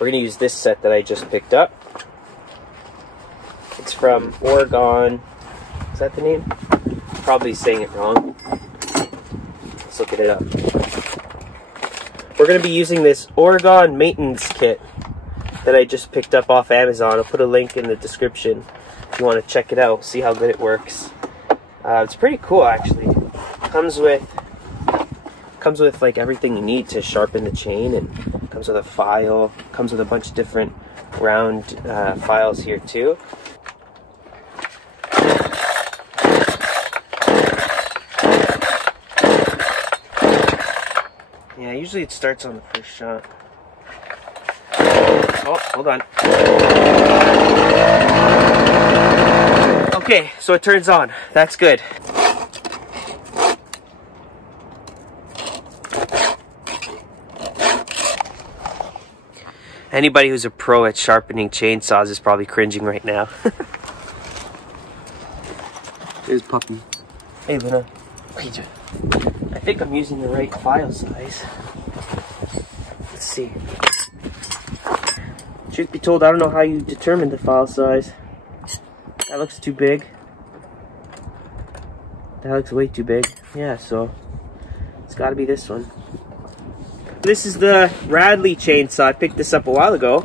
We're going to use this set that I just picked up. It's from Oregon. Is that the name? Probably saying it wrong. Let's look it up. We're going to be using this Oregon maintenance kit that I just picked up off Amazon. I'll put a link in the description if you want to check it out, see how good it works. It's pretty cool, actually. Comes with like everything you need to sharpen the chain, and comes with a file. Comes with a bunch of different round files here too. Yeah, usually it starts on the first shot. Oh, hold on. Okay, so it turns on. That's good. Anybody who's a pro at sharpening chainsaws is probably cringing right now. Here's Puppy. Hey, Luna. What are you doing? I think I'm using the right file size. Let's see. Truth be told, I don't know how you determine the file size. That looks too big. That looks way too big. Yeah, so it's got to be this one. This is the Radley chainsaw. I picked this up a while ago.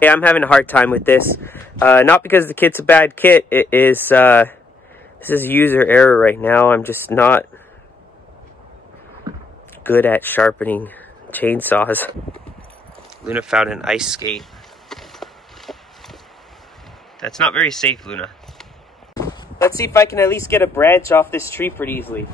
Hey, I'm having a hard time with this. Not because the kit's a bad kit. It is. This is user error right now. I'm just not good at sharpening chainsaws. Luna found an ice skate. That's not very safe, Luna. Let's see if I can at least get a branch off this tree pretty easily.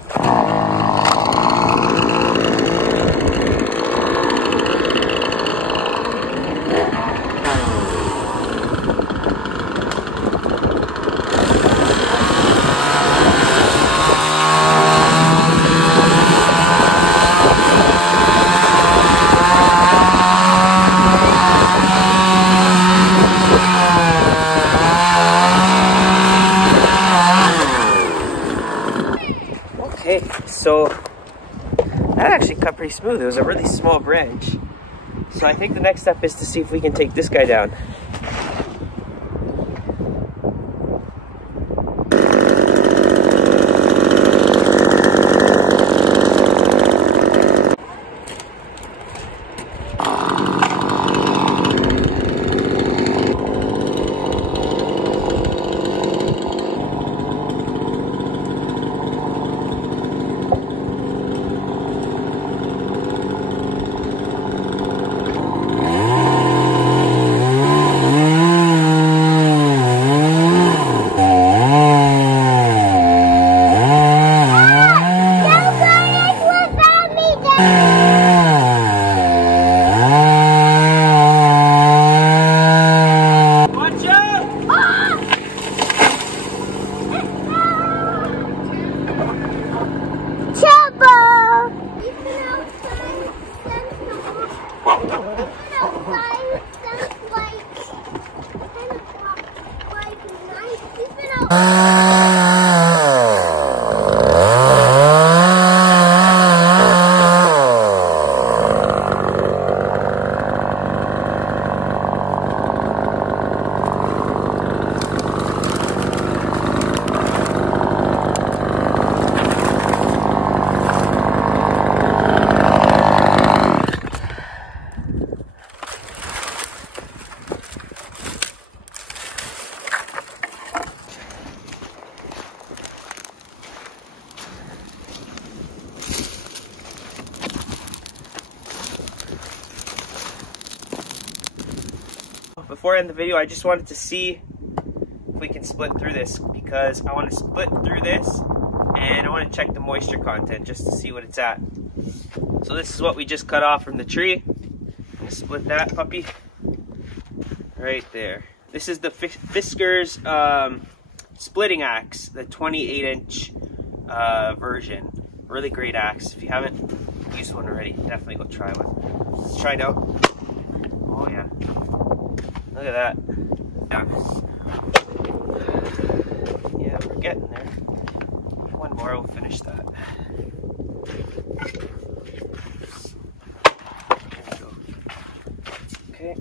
Okay, so that actually cut pretty smooth. It was a really small branch. So I think the next step is to see if we can take this guy down. Before I end the video, I just wanted to see if we can split through this, because I want to split through this and I want to check the moisture content just to see what it's at. So this is what we just cut off from the tree. I'm going to split that puppy right there. This is the Fisker's splitting axe, the 28-inch version. Really great axe. If you haven't used one already, definitely go try one. Let's try it out. Oh yeah. Look at that. Yeah, we're getting there. One more, we'll finish that. Okay.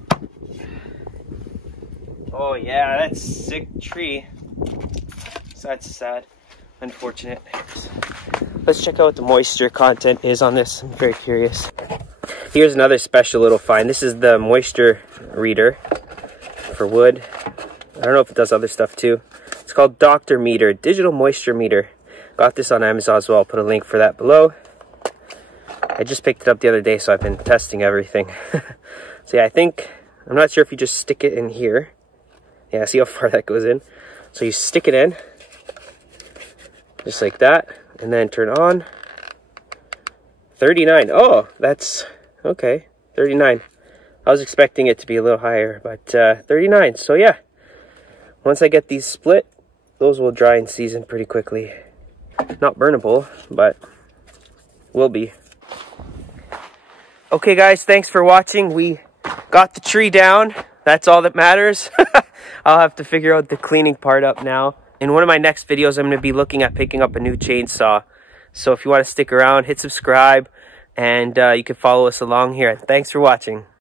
Oh yeah, that's a sick tree. So that's sad. Unfortunate. Let's check out what the moisture content is on this. I'm very curious. Here's another special little find. This is the moisture reader for wood. I don't know if it does other stuff too. It's called Dr. Meter, digital moisture meter. Got this on Amazon as well. I'll put a link for that below. I just picked it up the other day, so I've been testing everything. So yeah, I'm not sure if you just stick it in here. Yeah, see how far that goes in? So you stick it in, just like that, and then turn on. 39. Oh, that's okay. 39. I was expecting it to be a little higher, but 39. So yeah, once I get these split, those will dry in season pretty quickly. Not burnable, but will be. Okay guys, thanks for watching. We got the tree down. That's all that matters. I'll have to figure out the cleaning part up now. In one of my next videos, I'm going to be looking at picking up a new chainsaw. So if you want to stick around, hit subscribe, and you can follow us along here. Thanks for watching.